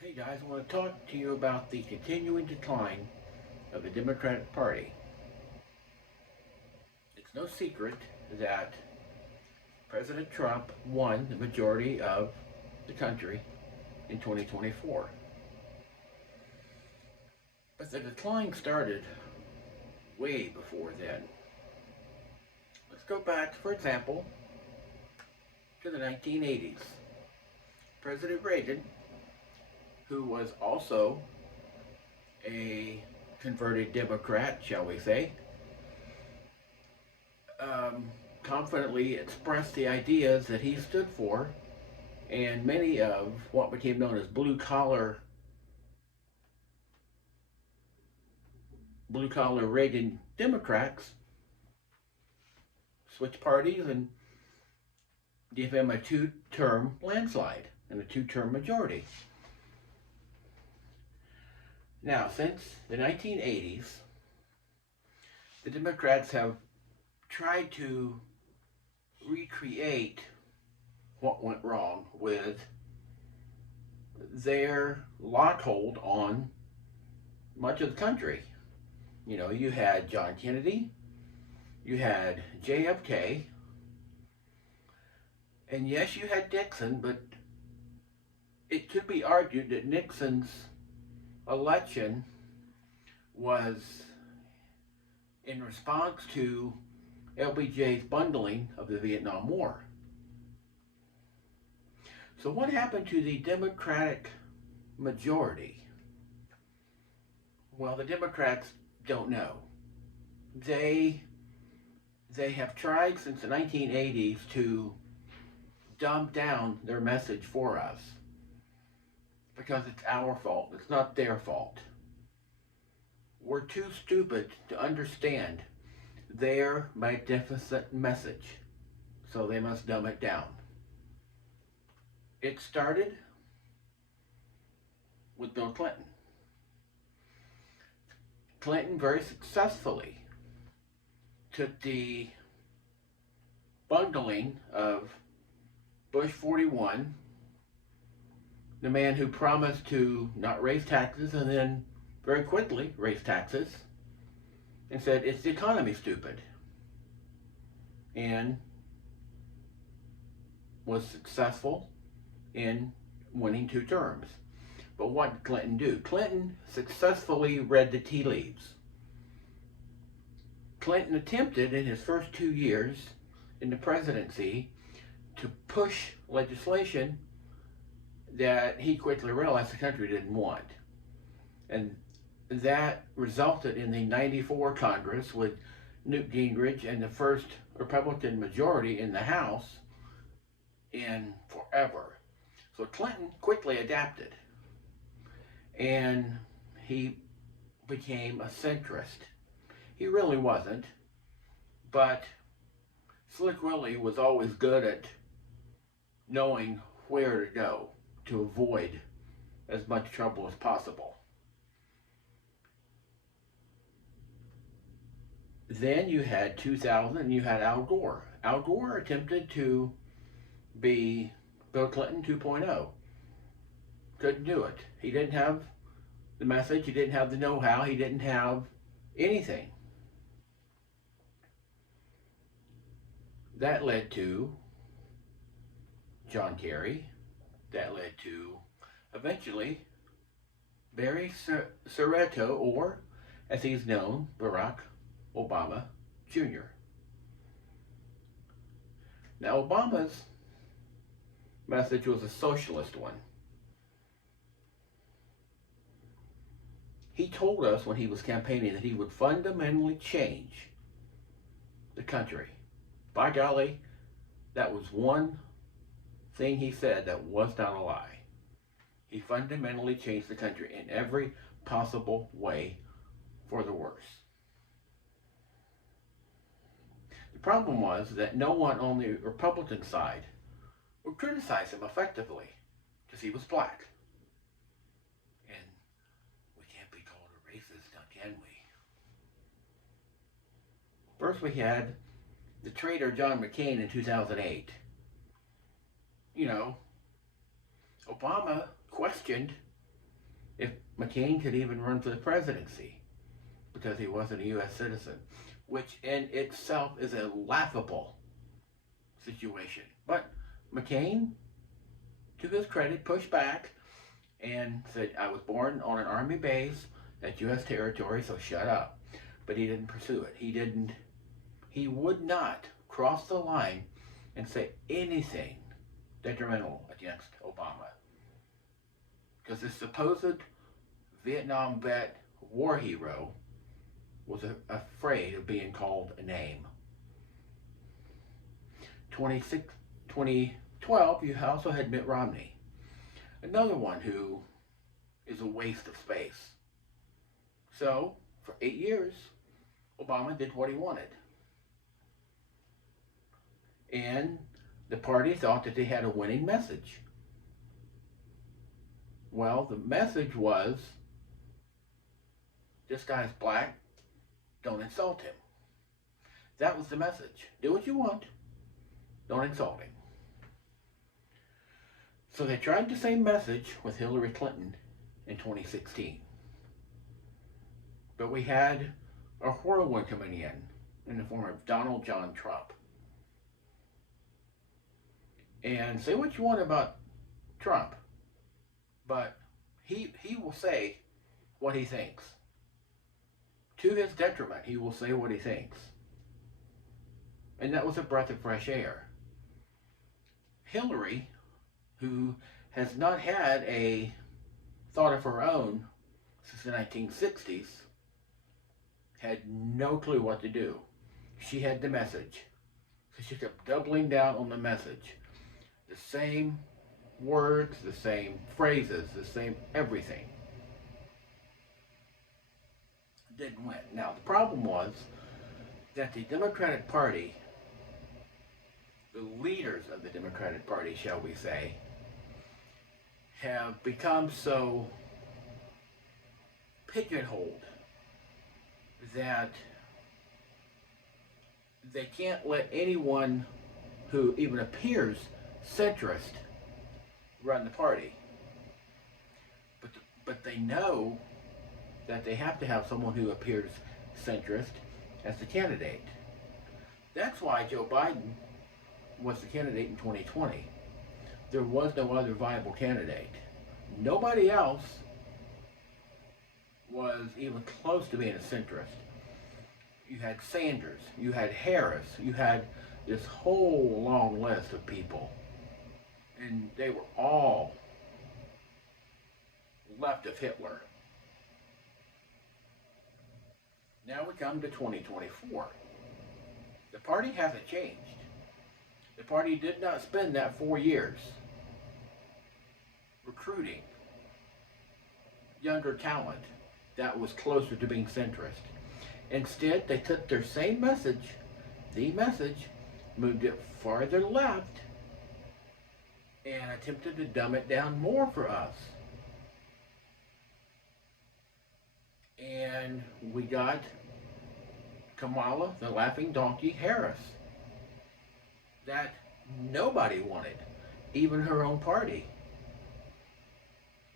Hey guys, I want to talk to you about the continuing decline of the Democratic Party. It's no secret that President Trump won the majority of the country in 2024. But the decline started way before then. Let's go back, for example, to the 1980s. President Reagan, who was also a converted Democrat, shall we say, confidently expressed the ideas that he stood for, and many of what became known as blue collar Reagan Democrats switched parties and gave him a two-term landslide and a two-term majority. Now, since the 1980s, the Democrats have tried to recreate what went wrong with their lockhold on much of the country. You know, you had John Kennedy, you had JFK, and yes, you had Nixon, but it could be argued that Nixon's election was in response to LBJ's bundling of the Vietnam War. So what happened to the Democratic majority? Well, the Democrats don't know. They have tried since the 1980s to dumb down their message for us because it's our fault. It's not their fault. We're too stupid to understand their magnificent message, so they must dumb it down. It started with Bill Clinton. Clinton very successfully took the bundling of Bush 41, the man who promised to not raise taxes and then very quickly raised taxes, and said it's the economy, stupid, and was successful in winning two terms. But what did Clinton do? Clinton successfully read the tea leaves. Clinton attempted in his first 2 years in the presidency to push legislation that he quickly realized the country didn't want. And that resulted in the 94 Congress with Newt Gingrich and the first Republican majority in the House in forever. So Clinton quickly adapted, and he became a centrist. He really wasn't, but Slick Willie was always good at knowing where to go to avoid as much trouble as possible. Then you had 2000, you had Al Gore. Al Gore attempted to be Bill Clinton 2.0. Couldn't do it. He didn't have the message, he didn't have the know-how, he didn't have anything. That led to John Kerry. That led to, eventually, Barry Soetoro, or as he's known, Barack Obama Jr. Now, Obama's message was a socialist one. He told us when he was campaigning that he would fundamentally change the country. By golly, that was one thing he said that was not a lie. He fundamentally changed the country in every possible way for the worse. The problem was that no one on the Republican side would criticize him effectively because he was black. And we can't be called a racist, now can we? First we had the traitor John McCain in 2008. You know, Obama questioned if McCain could even run for the presidency because he wasn't a U.S. citizen, which in itself is a laughable situation. But McCain, to his credit, pushed back and said, I was born on an Army base at U.S. territory, so shut up. But he didn't pursue it. He would not cross the line and say anything detrimental against Obama. Because the supposed Vietnam vet war hero was afraid of being called a name. 2012, you also had Mitt Romney, another one who is a waste of space. So, for 8 years, Obama did what he wanted. And the party thought that they had a winning message. Well, the message was, this guy's black, don't insult him. That was the message. Do what you want, don't insult him. So they tried the same message with Hillary Clinton in 2016. But we had a whirlwind coming in the form of Donald John Trump. And say what you want about Trump, but he will say what he thinks. To his detriment, he will say what he thinks. And that was a breath of fresh air. Hillary, who has not had a thought of her own since the 1960s, had no clue what to do. She had the message. So she kept doubling down on the message. The same words, the same phrases, the same everything. Didn't win. Now, the problem was that the Democratic Party, the leaders of the Democratic Party, shall we say, have become so pigeonholed that they can't let anyone who even appears centrist run the party. But they know that they have to have someone who appears centrist as the candidate. That's why Joe Biden was the candidate in 2020. There was no other viable candidate. Nobody else was even close to being a centrist. You had Sanders, you had Harris, you had this whole long list of people. And they were all left of Hitler. Now we come to 2024. The party hasn't changed. The party did not spend that 4 years recruiting younger talent that was closer to being centrist. Instead, they took their same message, moved it farther left, and attempted to dumb it down more for us. And we got Kamala, the laughing donkey, Harris, that nobody wanted, even her own party.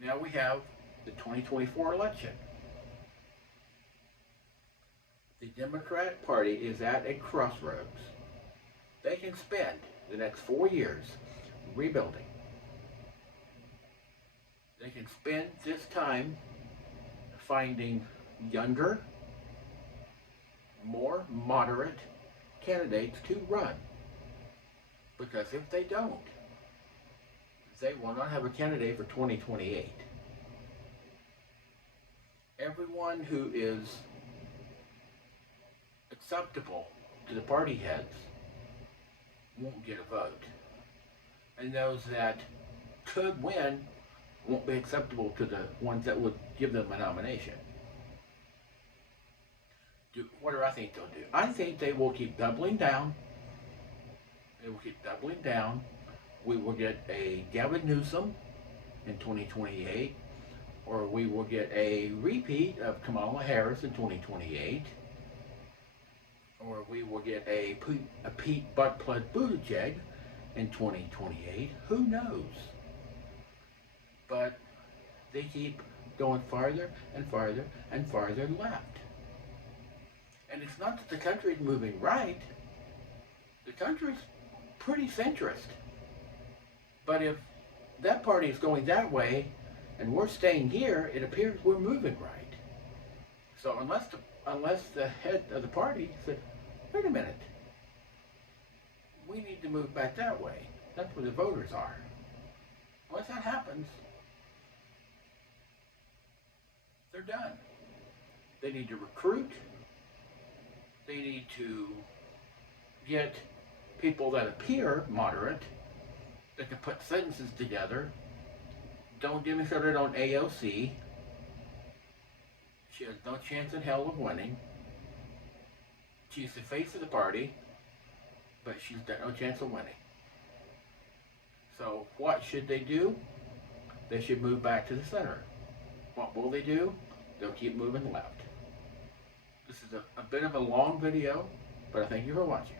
Now we have the 2024 election. The Democratic Party is at a crossroads. They can spend the next 4 years rebuilding. They can spend this time finding younger, more moderate candidates to run. Because if they don't, they will not have a candidate for 2028. Everyone who is acceptable to the party heads won't get a vote. And those that could win won't be acceptable to the ones that would give them a nomination. What do I think they'll do? I think they will keep doubling down. They will keep doubling down. We will get a Gavin Newsom in 2028, or we will get a repeat of Kamala Harris in 2028, or we will get a Pete Buttigieg Buttigieg in 2028. Who knows? But they keep going farther and farther and farther left. And it's not that the country's moving right. The country's pretty centrist. But if that party is going that way and we're staying here, it appears we're moving right. So unless the head of the party said, wait a minute, we need to move back that way. That's where the voters are. Once that happens, they're done. They need to recruit. They need to get people that appear moderate, that can put sentences together. Don't get me started on AOC. She has no chance in hell of winning. She's the face of the party, but she's got no chance of winning. So what should they do? They should move back to the center. What will they do? They'll keep moving left. This is a bit of a long video, but I thank you for watching.